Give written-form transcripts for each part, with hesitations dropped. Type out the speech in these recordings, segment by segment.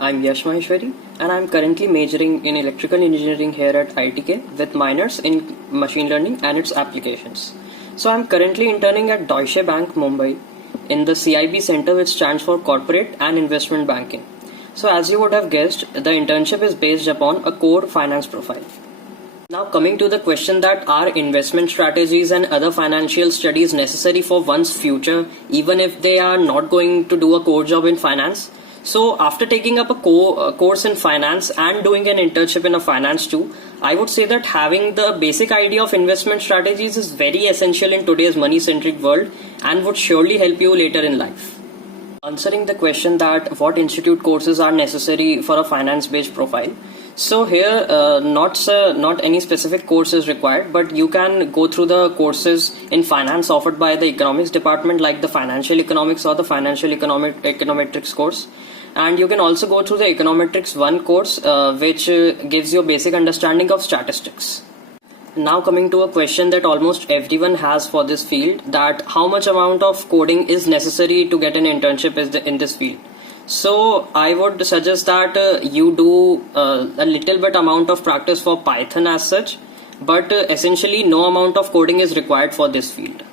I'm Yash Maheshwari and I'm currently majoring in electrical engineering here at ITK with minors in machine learning and its applications. So I'm currently interning at Deutsche Bank Mumbai in the CIB Center, which stands for Corporate and Investment Banking. So as you would have guessed, the internship is based upon a core finance profile. Now coming to the question that are investment strategies and other financial studies necessary for one's future even if they are not going to do a core job in finance? So after taking up a course in finance and doing an internship in a finance too, I would say that having the basic idea of investment strategies is very essential in today's money-centric world and would surely help you later in life. Answering the question that what institute courses are necessary for a finance-based profile. So here, not any specific course is required, but you can go through the courses in finance offered by the economics department, like the financial economics or the financial econometrics course. And you can also go through the econometrics 1 course, which gives you a basic understanding of statistics. Now coming to a question that almost everyone has for this field, that how much amount of coding is necessary to get an internship in this field. So I would suggest that you do a little bit amount of practice for Python as such, but essentially no amount of coding is required for this field.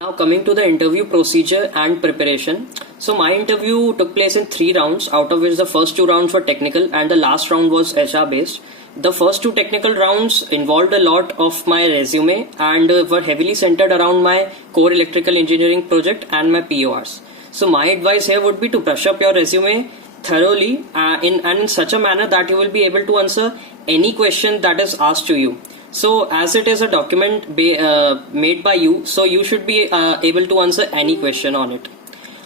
Now coming to the interview procedure and preparation. So my interview took place in 3 rounds, out of which the first 2 rounds were technical and the last round was HR based. The first 2 technical rounds involved a lot of my resume and were heavily centered around my core electrical engineering project and my PORs. So my advice here would be to brush up your resume thoroughly in such a manner that you will be able to answer any question that is asked to you. So as it is a document made by you, so you should be able to answer any question on it.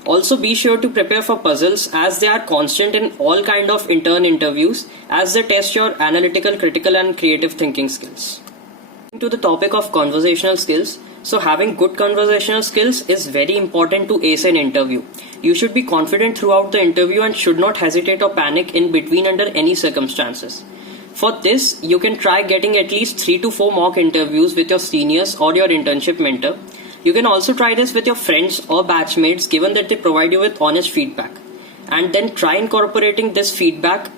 Also be sure to prepare for puzzles, as they are constant in all kind of intern interviews, as they test your analytical, critical and creative thinking skills. To the topic of conversational skills. So having good conversational skills is very important to ace an interview. You should be confident throughout the interview and should not hesitate or panic in between under any circumstances. For this, you can try getting at least 3 to 4 mock interviews with your seniors or your internship mentor. You can also try this with your friends or batchmates, given that they provide you with honest feedback. And then try incorporating this feedback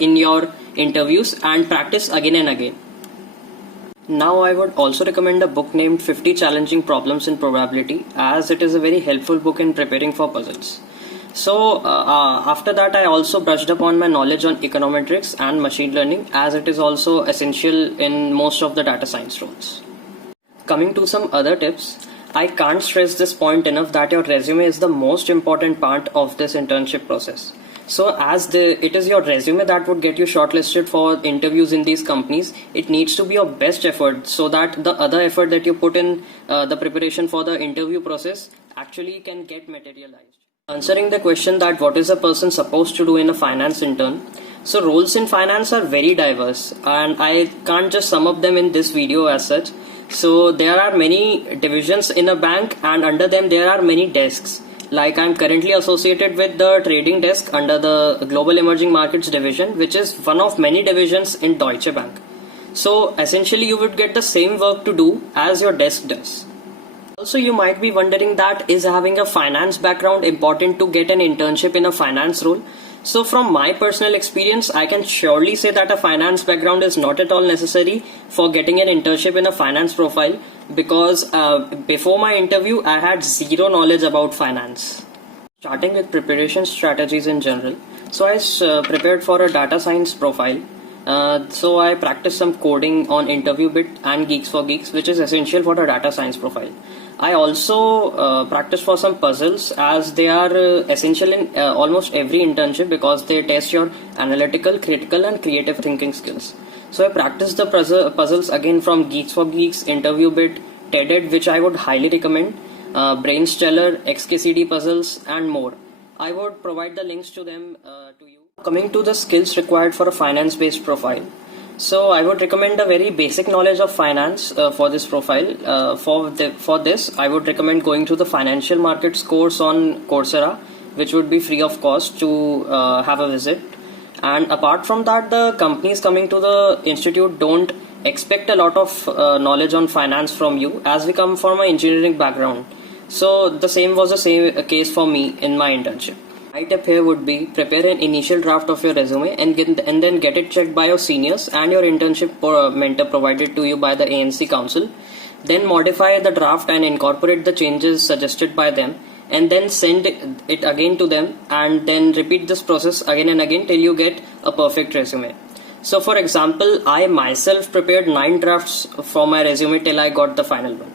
in your interviews and practice again and again. Now I would also recommend a book named 50 Challenging Problems in Probability, as it is a very helpful book in preparing for puzzles. So after that, I also brushed up on my knowledge on econometrics and machine learning, as it is also essential in most of the data science roles. Coming to some other tips, I can't stress this point enough that your resume is the most important part of this internship process. So as it is your resume that would get you shortlisted for interviews in these companies, it needs to be your best effort so that the other effort that you put in the preparation for the interview process actually can get materialized. Answering the question that what is a person supposed to do in a finance intern. So roles in finance are very diverse and I can't just sum up them in this video as such. So there are many divisions in a bank and under them there are many desks. Like I'm currently associated with the trading desk under the Global Emerging Markets division, which is one of many divisions in Deutsche Bank. So essentially you would get the same work to do as your desk does. Also you might be wondering that is having a finance background important to get an internship in a finance role? So from my personal experience, I can surely say that a finance background is not at all necessary for getting an internship in a finance profile, because before my interview, I had zero knowledge about finance. Starting with preparation strategies in general. So I prepared for a data science profile. So I practiced some coding on InterviewBit and Geeks for Geeks, which is essential for a data science profile. I also practiced for some puzzles, as they are essential in almost every internship because they test your analytical, critical and creative thinking skills. So I practiced the puzzles again from Geeks for Geeks, InterviewBit, TEDed, which I would highly recommend, Brainsteller, XKCD puzzles and more. I would provide the links to them to you. Coming to the skills required for a finance-based profile. So I would recommend a very basic knowledge of finance for this profile. For this, I would recommend going to the financial markets course on Coursera, which would be free of cost to have a visit. And apart from that, the companies coming to the institute don't expect a lot of knowledge on finance from you, as we come from an engineering background. So the same was the same case for me in my internship. My tip here would be prepare an initial draft of your resume and then get it checked by your seniors and your internship mentor provided to you by the ANC Council. Then modify the draft and incorporate the changes suggested by them, and then send it again to them, and then repeat this process again and again till you get a perfect resume. So for example, I myself prepared 9 drafts for my resume till I got the final one.